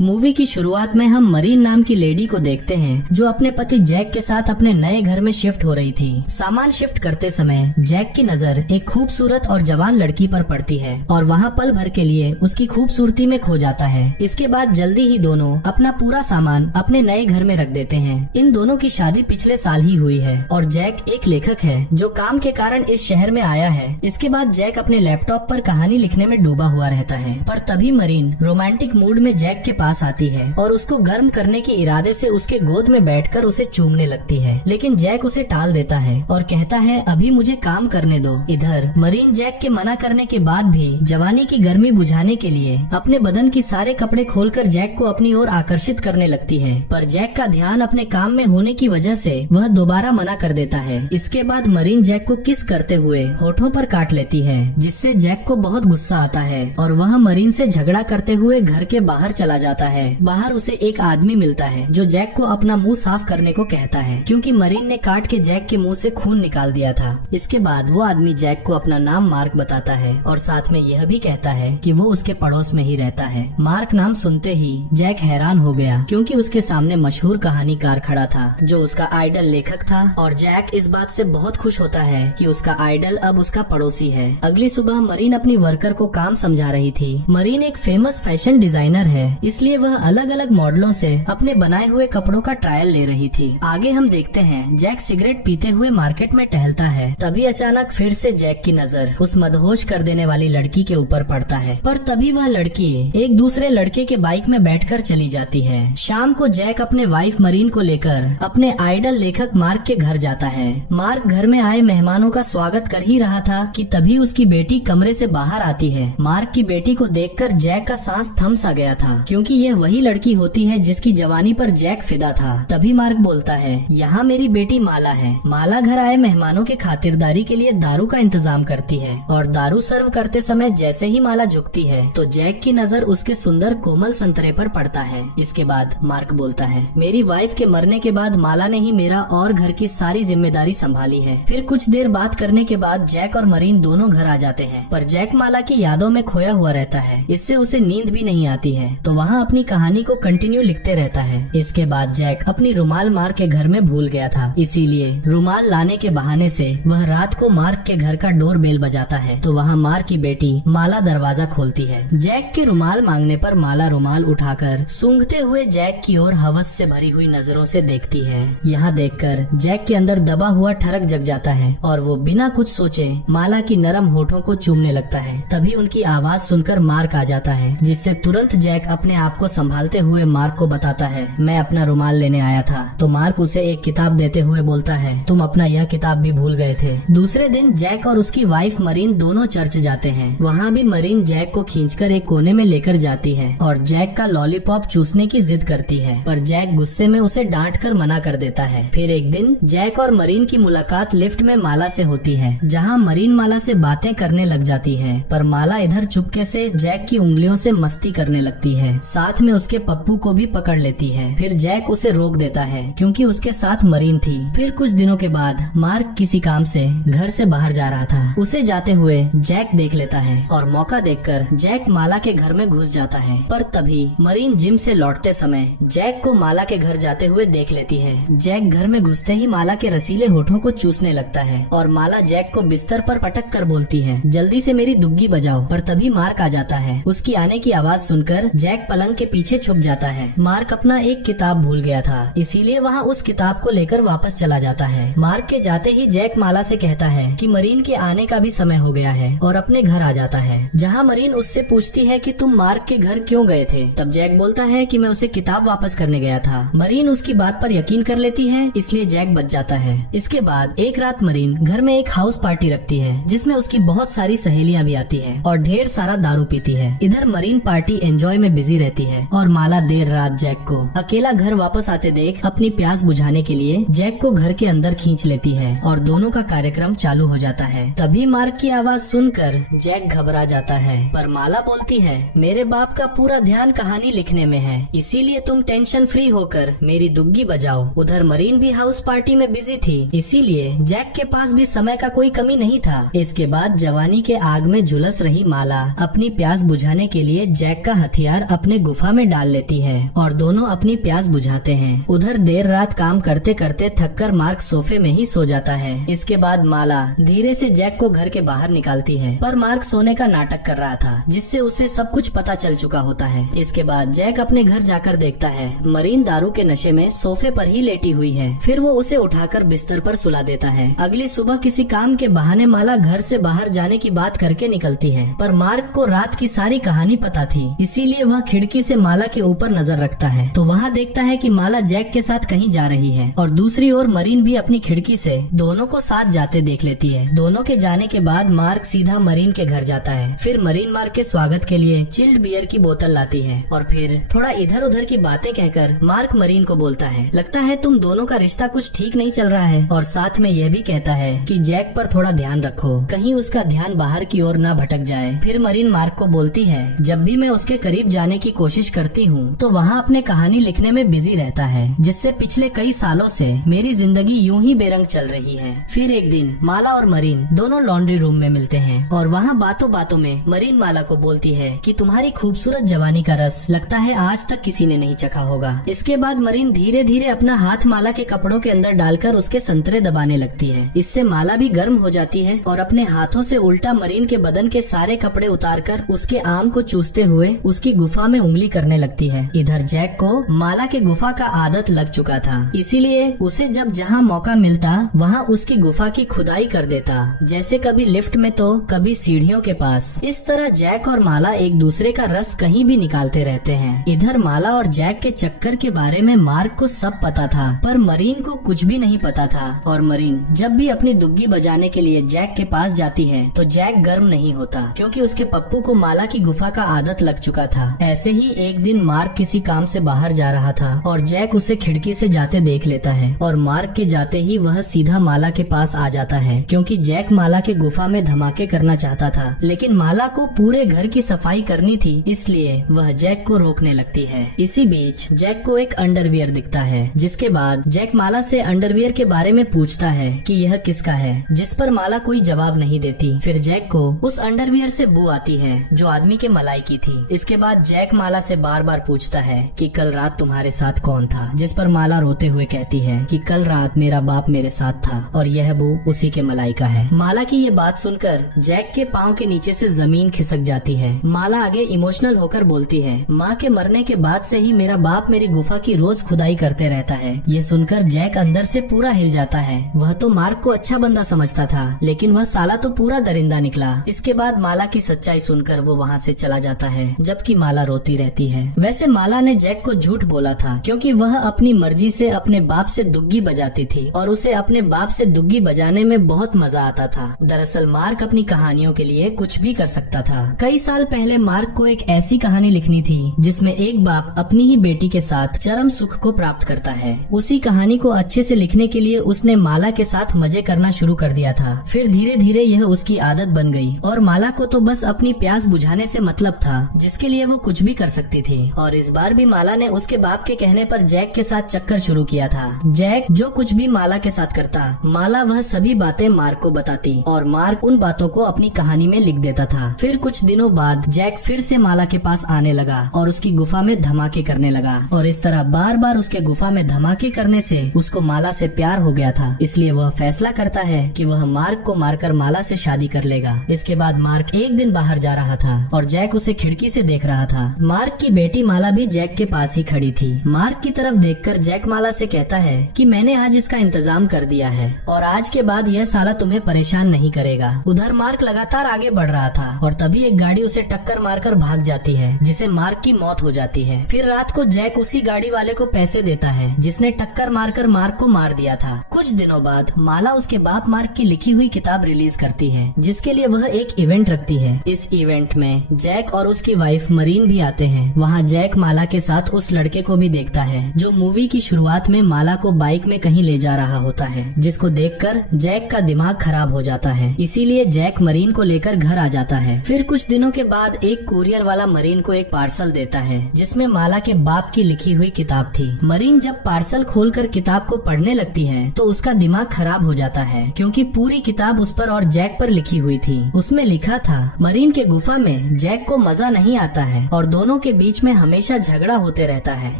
Movie की शुरुआत में हम मरीन नाम की लेडी को देखते हैं जो अपने पति जैक के साथ अपने नए घर में शिफ्ट हो रही थी। सामान शिफ्ट करते समय जैक की नजर एक खूबसूरत और जवान लड़की पर पड़ती है और वहाँ पल भर के लिए उसकी खूबसूरती में खो जाता है। इसके बाद जल्दी ही दोनों अपना पूरा सामान अपने नए घर में रख देते हैं। इन दोनों की शादी पिछले साल ही हुई है और जैक एक लेखक है जो काम के कारण इस शहर में आया है। इसके बाद जैक अपने लैपटॉप पर कहानी लिखने में डूबा हुआ रहता है, पर तभी मरीन रोमांटिक मूड में जैक के पास आती है और उसको गर्म करने के इरादे से उसके गोद में बैठकर उसे चूमने लगती है, लेकिन जैक उसे टाल देता है और कहता है अभी मुझे काम करने दो। इधर मरीन जैक के मना करने के बाद भी जवानी की गर्मी बुझाने के लिए अपने बदन की सारे कपड़े खोलकर जैक को अपनी ओर आकर्षित करने लगती है, पर जैक का ध्यान अपने काम में होने की वजह से वह दोबारा मना कर देता है। इसके बाद मरीन जैक को किस करते हुए होठों पर काट लेती है, जिससे जैक को बहुत गुस्सा आता है और वह मरीन से झगड़ा करते हुए घर के बाहर चला जाता है। बाहर उसे एक आदमी मिलता है जो जैक को अपना मुंह साफ करने को कहता है, क्योंकि मरीन ने काट के जैक के मुंह से खून निकाल दिया था। इसके बाद वो आदमी जैक को अपना नाम मार्क बताता है और साथ में यह भी कहता है कि वो उसके पड़ोस में ही रहता है। मार्क नाम सुनते ही जैक हैरान हो गया, क्योंकि उसके सामने मशहूर कहानीकार खड़ा था जो उसका आइडल लेखक था, और जैक इस बात से बहुत खुश होता है कि उसका आइडल अब उसका पड़ोसी है। अगली सुबह मरीन अपनी वर्कर को काम समझा रही थी। मरीन एक फेमस फैशन डिजाइनर है, इसलिए वह अलग अलग मॉडलों से अपने बनाए हुए कपड़ों का ट्रायल ले रही थी। आगे हम देखते हैं जैक सिगरेट पीते हुए मार्केट में टहलता है। तभी अचानक फिर से जैक की नजर उस मदहोश कर देने वाली लड़की के ऊपर पड़ता है, पर तभी वह लड़की एक दूसरे लड़के के बाइक में बैठकर चली जाती है। शाम को जैक अपने वाइफ मरीन को लेकर अपने आइडल लेखक मार्क के घर जाता है। मार्क घर में आए मेहमानों का स्वागत कर ही रहा था कि तभी उसकी बेटी कमरे से बाहर आती है। मार्क की बेटी को देखकर जैक का सांस थम सा गया था, क्योंकि यह वही लड़की होती है जिसकी जवानी पर जैक फिदा था। तभी मार्क बोलता है यहाँ मेरी बेटी माला है। माला घर आए मेहमानों के खातिरदारी के लिए दारू का इंतजाम करती है, और दारू सर्व करते समय जैसे ही माला झुकती है तो जैक की नजर उसके सुंदर कोमल संतरे पर पड़ता है। इसके बाद मार्क बोलता है मेरी वाइफ के मरने के बाद माला ने ही मेरा और घर की सारी जिम्मेदारी संभाली है। फिर कुछ देर बात करने के बाद जैक और मरीन दोनों घर आ जाते हैं, पर जैक माला की यादों में खोया हुआ रहता है। इससे उसे नींद भी नहीं आती है, तो वहाँ अपनी कहानी को कंटिन्यू लिखते रहता है। इसके बाद जैक अपनी रुमाल मार्क के घर में भूल गया था, इसीलिए रुमाल लाने के बहाने से वह रात को मार्क के घर का डोर बेल बजाता है, तो वहाँ मार्क की बेटी माला दरवाजा खोलती है। जैक के रुमाल मांगने पर माला रुमाल उठाकर सूंघते हुए जैक की ओर हवस से भरी हुई नजरों से देखती है। यहाँ देखकर जैक के अंदर दबा हुआ ठरक जग जाता है और वो बिना कुछ सोचे माला की नरम होठों को चूमने लगता है। तभी उनकी आवाज सुनकर मार्क आ जाता है, जिससे तुरंत जैक अपने आप को संभालते हुए मार्क को बताता है मैं अपना रुमाल लेने आया था। तो मार्क उसे एक किताब देते हुए बोलता है तुम अपना यह किताब भी भूल गए थे। दूसरे दिन जैक और उसकी वाइफ मरीन दोनों चर्च जाते हैं। वहाँ भी मरीन जैक को खींचकर एक कोने में लेकर जाती है और जैक का लॉलीपॉप चूसने की जिद करती है, पर जैक गुस्से में उसे डांट कर मना कर देता है। फिर एक दिन जैक और मरीन की मुलाकात लिफ्ट में माला से होती है, जहाँ मरीन माला से बातें करने लग जाती है, पर माला इधर चुपके से जैक की उंगलियों से मस्ती करने लगती है, साथ में उसके पप्पू को भी पकड़ लेती है। फिर जैक उसे रोक देता है क्योंकि उसके साथ मरीन थी। फिर कुछ दिनों के बाद मार्क किसी काम से घर से बाहर जा रहा था। उसे जाते हुए जैक देख लेता है और मौका देखकर जैक माला के घर में घुस जाता है, पर तभी मरीन जिम से लौटते समय जैक को माला के घर जाते हुए देख लेती है। जैक घर में घुसते ही माला के रसीले होठों को चूसने लगता है और माला जैक को बिस्तर पर पटक कर बोलती है जल्दी से मेरी दुग्गी बजाओ, पर तभी मार्क आ जाता है। उसकी आने की आवाज सुनकर जैक पलंग के पीछे छुप जाता है। मार्क अपना एक किताब भूल गया था, इसीलिए वहाँ उस किताब को लेकर वापस चला जाता है। मार्क के जाते ही जैक माला से कहता है कि मरीन के आने का भी समय हो गया है और अपने घर आ जाता है, जहाँ मरीन उससे पूछती है कि तुम मार्क के घर क्यों गए थे। तब जैक बोलता है कि मैं उसे किताब वापस करने गया था। मरीन उसकी बात पर यकीन कर लेती है, इसलिए जैक बच जाता है। इसके बाद एक रात मरीन घर में एक हाउस पार्टी रखती है, जिसमें उसकी बहुत सारी सहेलियां भी आती है और ढेर सारा दारू पीती है। इधर मरीन पार्टी एंजॉय में बिजी रहती है और माला देर रात जैक को अकेला घर वापस आते देख अपनी प्यास बुझाने के लिए जैक को घर के अंदर खींच लेती है और दोनों का कार्यक्रम चालू हो जाता है। तभी मार्क की आवाज सुनकर जैक घबरा जाता है, पर माला बोलती है मेरे बाप का पूरा ध्यान कहानी लिखने में है, इसीलिए तुम टेंशन फ्री होकर मेरी दुग्गी बजाओ। उधर मरीन भी हाउस पार्टी में बिजी थी, इसीलिए जैक के पास भी समय का कोई कमी नहीं था। इसके बाद जवानी के आग में झुलस रही माला अपनी प्यास बुझाने के लिए जैक का हथियार अपने गुफा में डाल लेती है और दोनों अपनी प्यास बुझाते हैं। उधर देर रात काम करते करते थककर मार्क सोफे में ही सो जाता है। इसके बाद माला धीरे से जैक को घर के बाहर निकालती है, पर मार्क सोने का नाटक कर रहा था, जिससे उसे सब कुछ पता चल चुका होता है। इसके बाद जैक अपने घर जाकर देखता है मरीन दारू के नशे में सोफे पर ही लेटी हुई है। फिर वो उसे उठाकर बिस्तर पर सुला देता है। अगली सुबह किसी काम के बहाने माला घर से बाहर जाने की बात करके निकलती है, पर मार्क को रात की सारी कहानी पता थी, इसीलिए वह खिड़की से माला के ऊपर नजर रखता है तो वहाँ देखता है कि माला जैक के साथ कहीं जा रही है और दूसरी ओर मरीन भी अपनी खिड़की से दोनों को साथ जाते देख लेती है। दोनों के जाने के बाद मार्क सीधा मरीन के घर जाता है। फिर मरीन मार्क के स्वागत के लिए चिल्ड बियर की बोतल लाती है और फिर थोड़ा इधर उधर की बातें कहकर मार्क मरीन को बोलता है, लगता है तुम दोनों का रिश्ता कुछ ठीक नहीं चल रहा है, और साथ में यह भी कहता है कि जैक पर थोड़ा ध्यान रखो, कहीं उसका ध्यान बाहर की ओर ना भटक जाए। फिर मरीन मार्क को बोलती है, जब भी मैं उसके करीब जाने की कोशिश करती हूँ तो वहाँ अपने कहानी लिखने में बिजी रहता है, जिससे पिछले कई सालों से मेरी जिंदगी यूं ही बेरंग चल रही है। फिर एक दिन माला और मरीन दोनों लॉन्ड्री रूम में मिलते हैं और वहाँ बातों बातों में मरीन माला को बोलती है कि तुम्हारी खूबसूरत जवानी का रस लगता है आज तक किसी ने नहीं चखा होगा। इसके बाद मरीन धीरे धीरे अपना हाथ माला के कपड़ों के अंदर डालकर उसके संतरे दबाने लगती है। इससे माला भी गर्म हो जाती है और अपने हाथों से उल्टा मरीन के बदन के सारे कपड़े उतारकर उसके आम को चूसते हुए उसकी गुफा में उंगली करने लगती है। इधर जैक को माला के गुफा का आदत लग चुका था, इसीलिए उसे जब जहाँ मौका मिलता वहाँ उसकी गुफा की खुदाई कर देता, जैसे कभी लिफ्ट में तो कभी सीढ़ियों के पास। इस तरह जैक और माला एक दूसरे का रस कहीं भी निकालते रहते हैं। इधर माला और जैक के चक्कर के बारे में मार्क को सब पता था, पर मरीन को कुछ भी नहीं पता था। और मरीन जब भी अपनी दुग्गी बजाने के लिए जैक के पास जाती है तो जैक गर्म नहीं होता, क्योंकि उसके पप्पू को माला की गुफा का आदत लग चुका था। ऐसे ही एक दिन मार्क किसी काम से बाहर जा रहा था और जैक उसे खिड़की से जाते देख लेता है और मार्क के जाते ही वह सीधा माला के पास आ जाता है, क्योंकि जैक माला के गुफा में धमाके करना चाहता था, लेकिन माला को पूरे घर की सफाई करनी थी, इसलिए वह जैक को रोकने लगती है। इसी बीच जैक को एक अंडरवियर दिखता है, जिसके बाद जैक माला से अंडरवियर के बारे में पूछता है कि यह किसका है, जिस पर माला कोई जवाब नहीं देती। फिर जैक को उस अंडरवियर से बू आती है जो आदमी के मलाई की थी। इसके बाद जैक माला से बार बार पूछता है कि कल रात तुम्हारे साथ कौन था, जिस पर माला रोते हुए कहती है कि कल रात मेरा बाप मेरे साथ था और यह बू उसी के मलाई का है। माला की ये बात सुनकर जैक के पाँव के नीचे से जमीन खिसक जाती है। माला आगे इमोशनल होकर बोलती है, माँ के मरने के बाद से ही मेरा बाप मेरी गुफा की रोज खुदाई करते रहता है। ये सुनकर जैक अंदर से पूरा हिल जाता है। वह तो मार्क को अच्छा बंदा समझता था, लेकिन वह साला तो पूरा दरिंदा निकला। इसके बाद माला की सच्चाई सुनकर वो वहाँ से चला जाता है, जबकि माला रोती रहती है। वैसे माला ने जैक को झूठ बोला था, क्योंकि वह अपनी मर्जी से अपने बाप से दुग्गी बजाती थी और उसे अपने बाप से दुग्गी बजाने में बहुत मजा आता था। दरअसल मार्क अपनी कहानियों के लिए कुछ भी कर सकता था। कई साल पहले मार्क को एक ऐसी कहानी लिखनी थी जिसमें एक बाप अपनी ही बेटी के साथ चरम सुख को प्राप्त करता है। उसी कहानी को अच्छे से लिखने के लिए उसने माला के साथ मजे करना शुरू कर दिया था। फिर धीरे धीरे यह उसकी आदत बन गई और माला को तो बस अपनी प्यास बुझाने से मतलब था, जिसके लिए वो कुछ भी कर सकती थी। और इस बार भी माला ने उसके बाप के कहने पर जैक के साथ चक्कर शुरू किया था। जैक जो कुछ भी माला के साथ करता, माला वह सभी बातें मार्क को बताती और मार्क उन बातों को अपनी कहानी में लिख देता था। फिर कुछ दिनों बाद जैक फिर से माला के पास आने लगा और उसकी गुफा में धमाके करने लगा, और इस तरह बार बार उसके गुफा में धमाके करने से उसको माला से प्यार हो गया था। इसलिए वह फैसला करता है कि वह मार्क को मारकर माला से शादी कर लेगा। इसके बाद मार्क एक दिन बाहर जा रहा था और जैक उसे खिड़की से देख रहा था। मार्क की बेटी माला भी जैक के पास ही खड़ी थी। मार्क की तरफ देखकर जैक माला से कहता है कि मैंने आज इसका इंतजाम कर दिया है और आज के बाद यह साला तुम्हें परेशान नहीं करेगा। उधर मार्क लगातार आगे बढ़ रहा था और तभी एक गाड़ी उसे टक्कर मारकर भाग जाती है, जिसे मार्क की मौत हो जाती है। फिर रात को जैक उसी गाड़ी वाले को पैसे देता है जिसने टक्कर मारकर मार्क को मार दिया था। कुछ दिनों बाद माला उसके बाप मार्क की लिखी हुई किताब रिलीज करती है, जिसके लिए वह एक इवेंट रखती है। इस इवेंट में जैक और उसकी वाइफ मरीन भी आते हैं। वहाँ जैक माला के साथ उस लड़के को भी देखता है जो मूवी की शुरुआत में माला को बाइक में कहीं ले जा रहा होता है, जिसको देखकर जैक का दिमाग खराब हो जाता है। इसीलिए जैक मरीन को लेकर घर आ जाता है। फिर कुछ दिनों के बाद एक कुरियर वाला मरीन को एक पार्सल देता है जिसमें माला के बाप की लिखी हुई किताब थी। मरीन जब पार्सल खोलकर किताब को पढ़ने लगती है तो उसका दिमाग खराब हो जाता है, क्योंकि पूरी किताब उस पर और जैक पर लिखी हुई थी। उसमें लिखा था, मरीन के गुफा में जैक को मजा नहीं आता है और दोनों दोनों के बीच में हमेशा झगड़ा होते रहता है,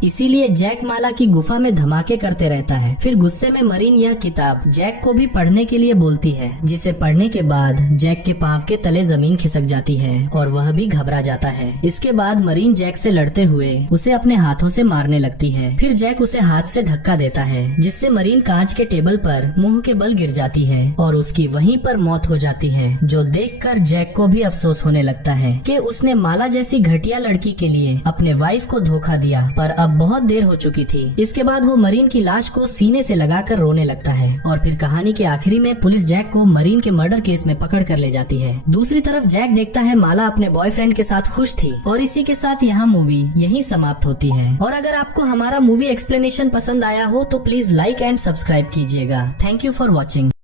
इसीलिए जैक माला की गुफा में धमाके करते रहता है। फिर गुस्से में मरीन यह किताब जैक को भी पढ़ने के लिए बोलती है, जिसे पढ़ने के बाद जैक के पाँव के तले जमीन खिसक जाती है और वह भी घबरा जाता है। इसके बाद मरीन जैक से लड़ते हुए उसे अपने हाथों से मारने लगती है। फिर जैक उसे हाथ से धक्का देता है, जिससे मरीन कांच के टेबल पर मुंह के बल गिर जाती है और उसकी वहीं पर मौत हो जाती है, जो देखकर जैक को भी अफसोस होने लगता है कि उसने माला जैसी घटिया लड़की के लिए अपने वाइफ को धोखा दिया, पर अब बहुत देर हो चुकी थी। इसके बाद वो मरीन की लाश को सीने से लगाकर रोने लगता है और फिर कहानी के आखिरी में पुलिस जैक को मरीन के मर्डर केस में पकड़ कर ले जाती है। दूसरी तरफ जैक देखता है माला अपने बॉयफ्रेंड के साथ खुश थी और इसी के साथ यहाँ मूवी यहीं समाप्त होती है। और अगर आपको हमारा मूवी एक्सप्लेनेशन पसंद आया हो तो प्लीज लाइक एंड सब्सक्राइब कीजिएगा। Thank you for watching.